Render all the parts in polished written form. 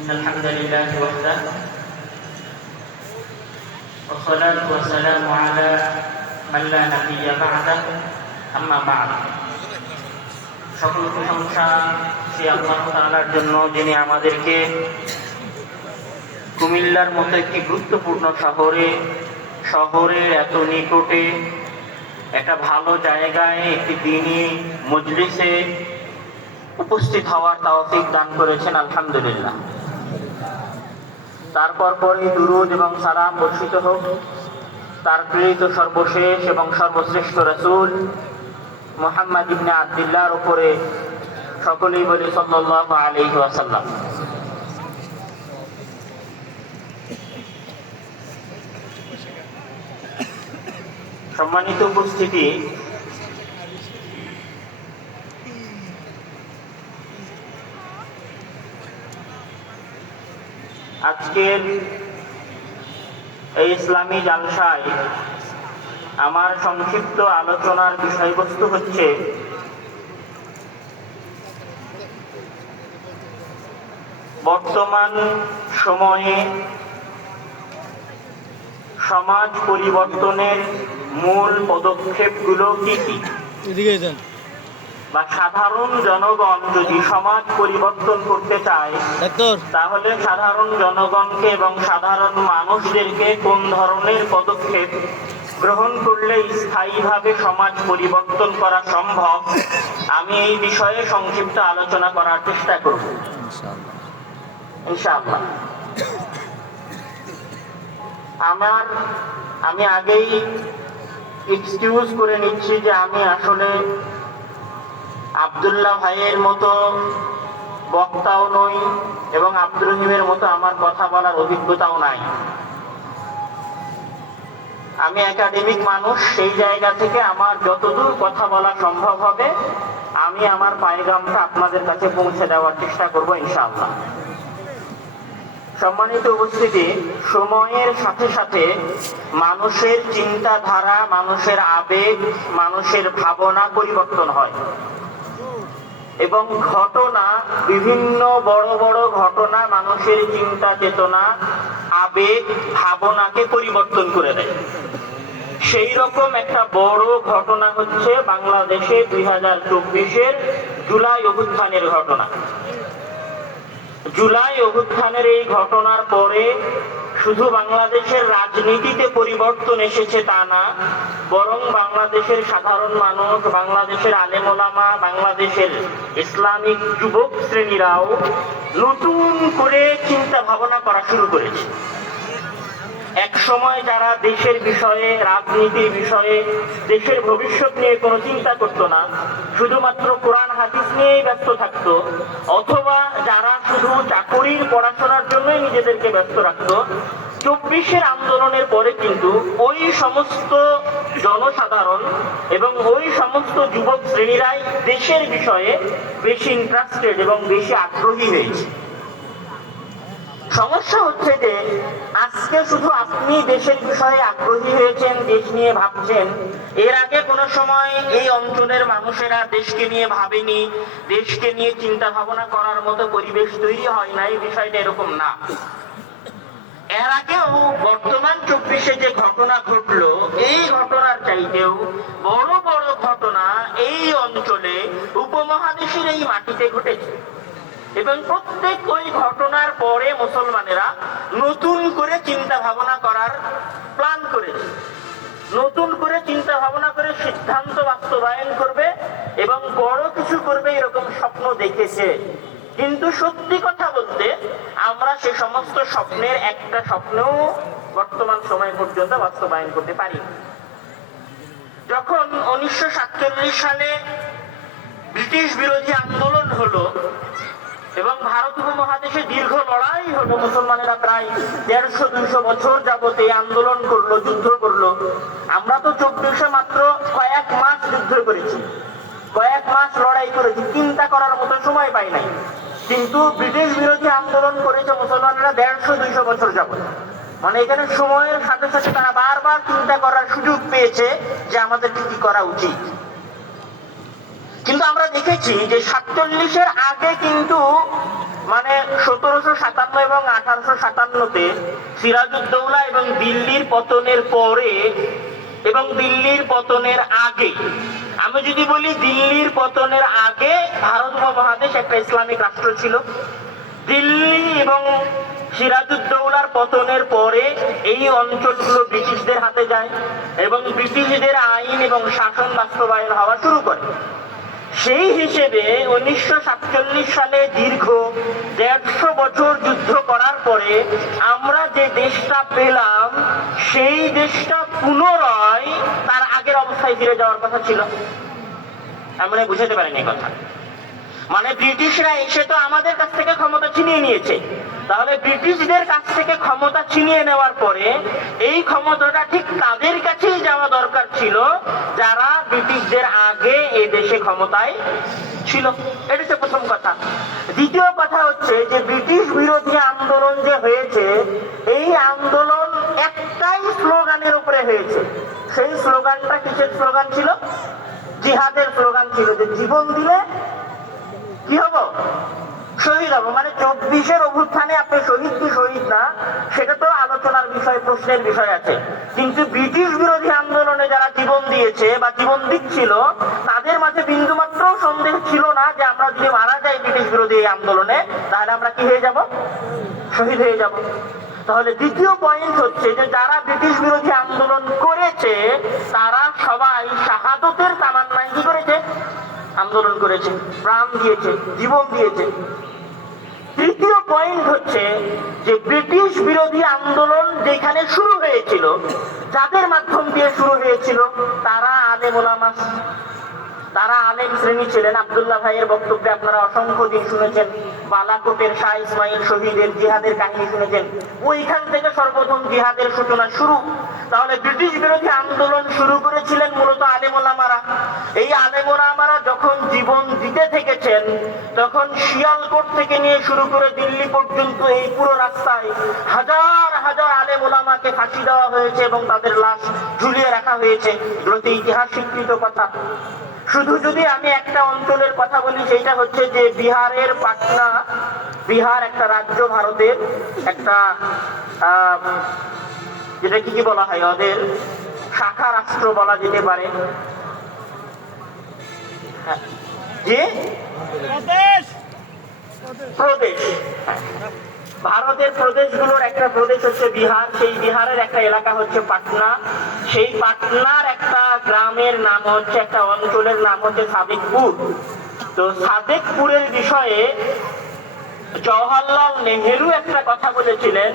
إن الحمد لله وحده والصلاة والسلام على من لا نبي بعده أما بعد। সকল প্রশংসা সে আল্লাহ তাআলার জন্য, যিনি আমাদেরকে কুমিল্লার মতো একটি গুরুত্বপূর্ণ শহরের এত নিকটে একটা ভালো জায়গায় একটি দ্বীনি মজলিসে উপস্থিত হওয়ার তৌফিক দান করেছেন, আলহামদুলিল্লাহ। তারপর পরে দুরূদ এবং সালাম বর্ষিত হোক তার প্রেরিত সর্বশেষ এবং সর্বশ্রেষ্ঠ রাসূল মুহাম্মদ ইবনে আব্দুল্লাহর উপরে। সকলেই বলি সাল্লাল্লাহু আলাইহি ওয়াসাল্লাম। সম্মানিত উপস্থিতি, আজকের এই ইসলামী জালসায় আমার সংক্ষিপ্ত আলোচনার বিষয়বস্তু হচ্ছে বর্তমান সময়ে সমাজ পরিবর্তনের মূল পদক্ষেপগুলো কি কি, বা সাধারণ জনগণ যদি সমাজ পরিবর্তন করতে চায় তাহলে সাধারণ জনগণকে এবং সাধারণ মানুষদেরকে কোন ধরনের পদক্ষেপ গ্রহণ করলে স্থায়ীভাবে সমাজ পরিবর্তন করা সম্ভব, আমি এই বিষয়ে সংক্ষিপ্ত আলোচনা করার চেষ্টা করব ইনশাআল্লাহ। আমি আগেই এক্সকিউজ করে নিচ্ছি যে আমি আসলে আব্দুল্লাহ ভাইয়ের মতো বক্তাও নই এবং আব্দুর রহিমের মতো আমার কথা বলার অভিজ্ঞতাও নাই। আমি একাডেমিক মানুষ, সেই জায়গা থেকে আমার যতদূর কথা বলা সম্ভব হবে আমি আমার পায়গামটা আপনাদের কাছে পৌঁছে দেওয়ার চেষ্টা করব ইনশাআল্লাহ। সম্মানিত উপস্থিতি, সময়ের সাথে সাথে মানুষের চিন্তাধারা, মানুষের আবেগ, মানুষের ভাবনা পরিবর্তন হয় এবং ঘটনা, বিভিন্ন বড় বড় ঘটনা মানুষের চিন্তা চেতনা, আবেগ, ভাবনাকে পরিবর্তন করে দেয়। সেই রকম একটা বড় ঘটনা হচ্ছে বাংলাদেশে 2024-এর জুলাই অভ্যুত্থানের ঘটনা। জুলাই অভ্যুত্থানের এই ঘটনার পরে শুধু বাংলাদেশের রাজনীতিতে পরিবর্তন এসেছে তা না, বরং বাংলাদেশের সাধারণ মানুষ, বাংলাদেশের আলেম ওলামা, বাংলাদেশের ইসলামিক যুবক শ্রেণীরাও নতুন করে চিন্তা ভাবনা করা শুরু করেছে। এক সময় যারা দেশের বিষয়ে, রাজনীতির বিষয়ে, দেশের ভবিষ্যৎ নিয়ে কোনো চিন্তা করতো না, শুধুমাত্র কোরআন হাদিস নিয়েই ব্যস্ত থাকতো, অথবা যারা শুধু চাকরির পড়াশোনার জন্যই নিজেদেরকে ব্যস্ত রাখতো, 24-এর আন্দোলনের পরে কিন্তু ওই সমস্ত জনসাধারণ এবং ওই সমস্ত যুবক শ্রেণীরাই দেশের বিষয়ে বেশি ইন্টারেস্টেড এবং বেশি আগ্রহী হয়েছে। সমস্যা হচ্ছে যে আজকে শুধু আপনি দেশের বিষয়ে আগ্রহী হয়েছেন, দেশ নিয়ে ভাবছেন, এর আগে কোনো সময় এই অঞ্চলের মানুষেরা দেশকে নিয়ে ভাবেনি, দেশকে নিয়ে চিন্তা ভাবনা করার মতো পরিবেশ তৈরি হয় না, এই বিষয়টা এরকম না। এর আগেও বর্তমান 24-এ যে ঘটনা ঘটলো, এই ঘটনার চাইতেও বড় বড় ঘটনা এই অঞ্চলে, উপমহাদেশের এই মাটিতে ঘটেছে এবং প্রত্যেক ওই ঘটনার পরে মুসলমানেরা নতুন করে চিন্তা ভাবনা করার প্ল্যান করেছে, নতুন করে চিন্তা ভাবনা করে সিদ্ধান্ত বাস্তবায়ন করবে এবং বড় কিছু করবে এরকম স্বপ্ন দেখেছে। কিন্তু সত্যি কথা বলতে আমরা সে সমস্ত স্বপ্নের একটা স্বপ্নও বর্তমান সময় পর্যন্ত বাস্তবায়ন করতে পারি। যখন 1947 সালে ব্রিটিশ বিরোধী আন্দোলন হলো এবং ভারত উপমহাদেশে দীর্ঘ লড়াই হলো, মুসলমানেরা প্রায় 150-200 বছর যাবত এই আন্দোলন করলো, যুদ্ধ করলো। আমরা তো 24-এ মাত্র কয়েক মাস যুদ্ধ করেছি, কয়েক মাস লড়াই করেছি, চিন্তা করার মতো সময় পাই নাই। কিন্তু ব্রিটিশ বিরোধী আন্দোলন করেছে মুসলমানেরা 150-200 বছর যাবত। মানে এখানে সময়ের সাথে সাথে তারা বারবার চিন্তা করার সুযোগ পেয়েছে যে আমাদের কি করা উচিত। কিন্তু আমরা দেখেছি যে 47-এর আগে কিন্তু মানে 1757 এবং 1857-তে সিরাজউদ্দৌলা এবং দিল্লির পতনের পরে এবং দিল্লির পতনের আগে, আমি যদি বলি দিল্লির পতনের আগে ভারত উপমহাদেশ একটা ইসলামিক রাষ্ট্র ছিল। দিল্লি এবং সিরাজউদ্দৌলার পতনের পরে এই অঞ্চলগুলো ব্রিটিশদের হাতে যায় এবং ব্রিটিশদের আইন এবং শাসন বাস্তবায়ন হওয়া শুরু করে। সেই হিসেবে 1947 সালে দীর্ঘ 150 বছর যুদ্ধ করার পরে আমরা যে দেশটা পেলাম, সেই দেশটা পুনরায় তার আগের অবস্থায় ফিরে যাওয়ার কথা ছিল। আমরা বুঝাতে পারিনি কথা। মানে ব্রিটিশরা এসে তো আমাদের কাছ থেকে ক্ষমতা ছিনিয়ে নিয়েছে, তাহলে ব্রিটিশদের কাছ থেকে ক্ষমতা ছিনিয়ে নেওয়ার পরে এই ক্ষমতাটা ঠিক তাদের কাছেই যাওয়া দরকার ছিল যারা ব্রিটিশদের আগে এই দেশে ক্ষমতায় ছিল। এটা হচ্ছে প্রথম কথা। দ্বিতীয় কথা হচ্ছে যে ব্রিটিশ বিরোধী আন্দোলন যে হয়েছে, এই আন্দোলন একটাই স্লোগানের উপরে হয়েছে। সেই স্লোগানটা কিসের স্লোগান ছিল? জিহাদের স্লোগান ছিল, যে জীবন দিলে কি হবো? শহীদ হবো। মানে 24-এর অভ্যুত্থানে আপনি শহীদ কি শহীদ না, সেটা তো আলোচনার বিষয়, প্রশ্নের বিষয় আছে। কিন্তু ব্রিটিশ বিরোধী আন্দোলনে যারা জীবন দিয়েছে বা জীবন দিচ্ছিল, তাদের মাঝে বিন্দুমাত্র সন্দেহ ছিল না যে আমরা যদি মারা যাই ব্রিটিশ বিরোধী এই আন্দোলনে, তাহলে আমরা কি হয়ে যাব? শহীদ হয়ে যাব। তাহলে দ্বিতীয় পয়েন্ট হচ্ছে যে যারা ব্রিটিশ বিরোধী আন্দোলন করেছে তারা সবাই শাহাদতের তামান্নায় কি করেছে? আন্দোলন করেছে, প্রাণ দিয়েছে, জীবন দিয়েছে। তৃতীয় পয়েন্ট হচ্ছে যে ব্রিটিশ বিরোধী আন্দোলন যেখানে শুরু হয়েছিল, যাদের মাধ্যম দিয়ে শুরু হয়েছিল, তারা আলেম ওলামা, তারা আলেম শ্রেণী ছিলেন। আব্দুল্লাহ ভাইয়ের বক্তব্যে আপনারা অসংখ্য দিন শুনেছেন, বালাকোটের শাহ ইসমাইল শহীদের জিহাদের কাহিনী শুনেছেন। ওইখান থেকে সর্বপ্রথম জিহাদের সূচনা শুরু। তাহলে ব্রিটিশ বিরোধী আন্দোলন শুরু করেছিলেন মূলত আলেম ওলামারা। এই আলেম ওলামারা যখন জীবন দিতে থেকেছেন, তখন শিয়ালকোট থেকে নিয়ে শুরু করে দিল্লি পর্যন্ত এই পুরো রাস্তায় হাজার হাজার আলেম ওলামাকে ফাঁসি দেওয়া হয়েছে এবং তাদের লাশ ঝুলিয়ে রাখা হয়েছে। এগুলো তো ইতিহাস স্বীকৃত কথা। শুধু যদি আমি একটা অঞ্চলের কথা বলি, সেইটা হচ্ছে যে বিহারের পাটনা। বিহার একটা রাজ্য, ভারতের একটা যেটা কি বলা হয়, ওদের শাখা রাষ্ট্র বলা যেতে পারে। যে প্রদেশ, ভারতের প্রদেশগুলোর একটা প্রদেশ হচ্ছে বিহার। সেই বিহারের একটা এলাকা হচ্ছে পাটনা। সেই পাটনার একটা গ্রামের নাম হচ্ছে, একটা অঞ্চলের নাম হচ্ছে সাদেকপুর। তো সাদেকপুরের বিষয়ে জওহরলাল নেহেরু একটা কথা বলেছিলেন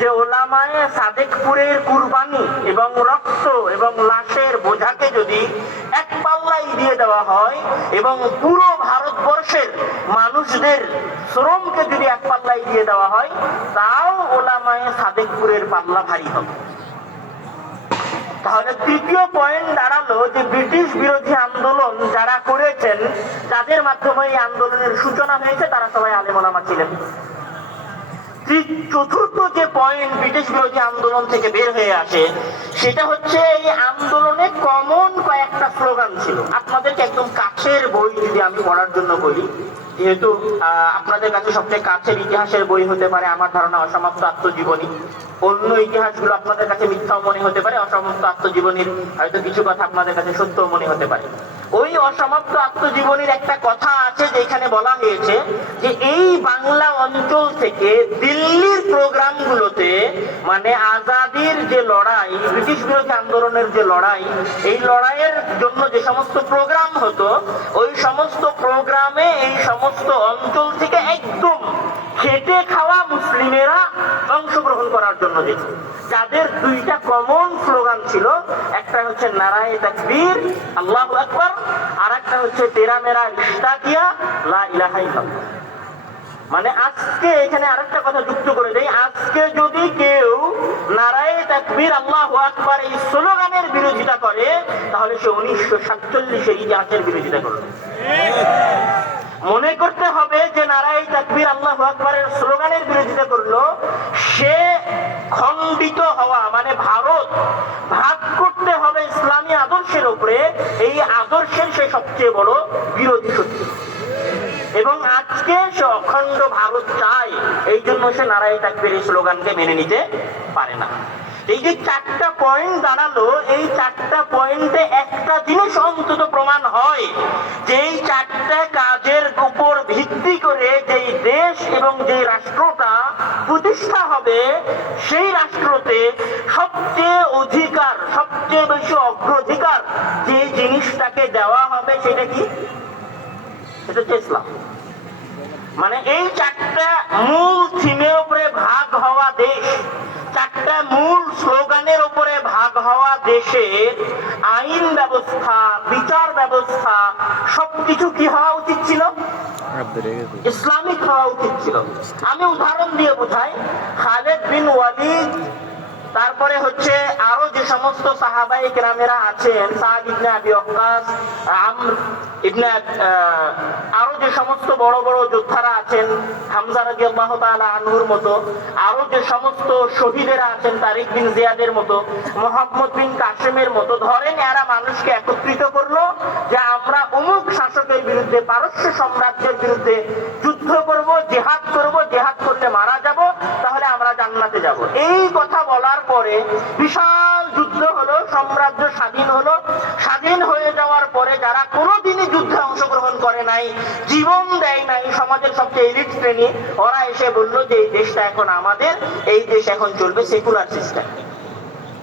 যে ওলামায়ে সাদেকপুরের কুরবানি এবং রক্ত এবং লাশের বোঝাকে যদি এক পাল্লায় দিয়ে দেওয়া হয় এবং পুরো ভারতবর্ষের মানুষদের শ্রমকে যদি এক পাল্লায় দিয়ে দেওয়া হয়, তাও ওলামায়ে সাদেকপুরের পাল্লা ভারী হবে। তাহলে তৃতীয় পয়েন্ট দাঁড়ালো যে ব্রিটিশ বিরোধী আন্দোলন যারা করেছেন, যাদের মাধ্যমে এই আন্দোলনের সূচনা হয়েছে, তারা সবাই আলেম ওলামা ছিলেন। চতুর্থ যে পয়েন্ট ব্রিটিশ বিরোধী আন্দোলন থেকে বের হয়ে আসে, সেটা হচ্ছে এই আন্দোলনে কমন কয়েকটা স্লোগান ছিল। আপনাদেরকে একদম কাছের বই যদি আমি পড়ার জন্য বলি, যেহেতু আপনাদের কাছে সবচেয়ে কাছের ইতিহাসের বই হতে পারে আমার ধারণা অসমাপ্ত আত্মজীবনী। অন্য ইতিহাসগুলো আপনাদের কাছে মিথ্যাও মনে হতে পারে, অসমাপ্ত আত্মজীবনীর হয়তো কিছু কথা আপনাদের কাছে সত্যও মনে হতে পারে। ওই অসমাপ্ত আত্মজীবনীর একটা কথা আছে যেখানে বলা হয়েছে যে এই বাংলা অঞ্চল থেকে দিল্লির প্রোগ্রামগুলোতে, মানে আজাদির যে লড়াই, ব্রিটিশ বিরোধী আন্দোলনের যে লড়াই, এই লড়াইয়ের জন্য যে সমস্ত প্রোগ্রাম হতো, ওই সমস্ত প্রোগ্রামে এই সমস্ত অঞ্চল থেকে একদম খেটে খাওয়া মুসলিমেরা অংশগ্রহণ করার জন্য যেত, যাদের দুইটা কমন স্লোগান ছিল। একটা হচ্ছে নারায়ে তাকবীর, আল্লাহু আকবার, আর একটা হচ্ছে তেরা মেরা রিশতা কিয়া, লা ইলাহা ইল্লাল্লাহ। মানে আজকে এখানে আরেকটা কথা যুক্ত করে দেই, আজকে যদি কেউ নারায়ে তাকবীর, আল্লাহু আকবার এই স্লোগানের বিরোধিতা করে, তাহলে সে 1947-এর ইতিহাসের বিরোধিতা করবে। মনে করতে হবে যে নারায়ে তাকবীর, আল্লাহু আকবারের স্লোগানের বিরোধিতা করলো, সে খণ্ডিত হওয়া, মানে ভারত ভাগ করতে হবে ইসলামী আদর্শের উপরে, এই আদর্শের সে সবচেয়ে বড় বিরোধী শক্তি। এবং আজকে সে অখণ্ড ভারত চায়, এই জন্য সে নারায়ে তাকবীর এই স্লোগানকে মেনে নিতে পারে না। এই যে 4টা পয়েন্ট দাঁড়ালো, এই 4টা পয়েন্টে একটা জিনিস অন্তত প্রমাণ হয় যে এই 4টা কাজের উপর ভিত্তি করে যেই দেশ এবং যেই রাষ্ট্রটা প্রতিষ্ঠা হবে, সেই রাষ্ট্রতে সবচেয়ে অধিকার, সবচেয়ে বেশি অগ্রাধিকার যে জিনিসটাকে দেওয়া হবে সেটা কি? সেটা হচ্ছে ইসলাম। মানে এই 4টা মূল থিমের উপরে ভাগ হওয়া দেশ, 4টা মূল স্লোগানের উপরে ভাগ হওয়া দেশে আইন ব্যবস্থা, বিচার ব্যবস্থা সবকিছু কি হওয়া উচিত ছিল? ইসলামিক হওয়া উচিত ছিল। আমি উদাহরণ দিয়ে বোঝাই। খালিদ বিন ওয়ালিদ, তারপরে হচ্ছে আরো যে সমস্ত সাহাবায়ে কেরামেরা আছেন, সাদ ইবনে আবি ওয়াক্কাস, আমর ইবনে আরো যে সমস্ত বড় বড় যোদ্ধারা আছেন, হামজা রাদিয়াল্লাহু তাআলা আনহুর মতো, আরো যে সমস্ত শহীদেরা আছেন, তারিক বিন জিয়াদের মতো, মুহাম্মদ বিন কাসেমের মতো, ধরেন এরা মানুষকে একত্রিত করলো যে আমরা অমুক শাসকের বিরুদ্ধে, পারস্য সাম্রাজ্যের বিরুদ্ধে যুদ্ধ করব, জিহাদ করব, জিহাদ করলে মারা যাব, তাহলে আমরা জান্নাতে যাব। এই কথা বলার পরে বিশাল যুদ্ধ হলো, সাম্রাজ্য স্বাধীন হলো। স্বাধীন হয়ে যাওয়ার পরে যারা কোনোদিনই যুদ্ধে অংশগ্রহণ করে নাই, জীবন দেয় নাই, সমাজের সবচেয়ে এলিট শ্রেণী, ওরা এসে বললো যে এই দেশটা এখন আমাদের, এই দেশ এখন চলবে সেকুলার সিস্টেম।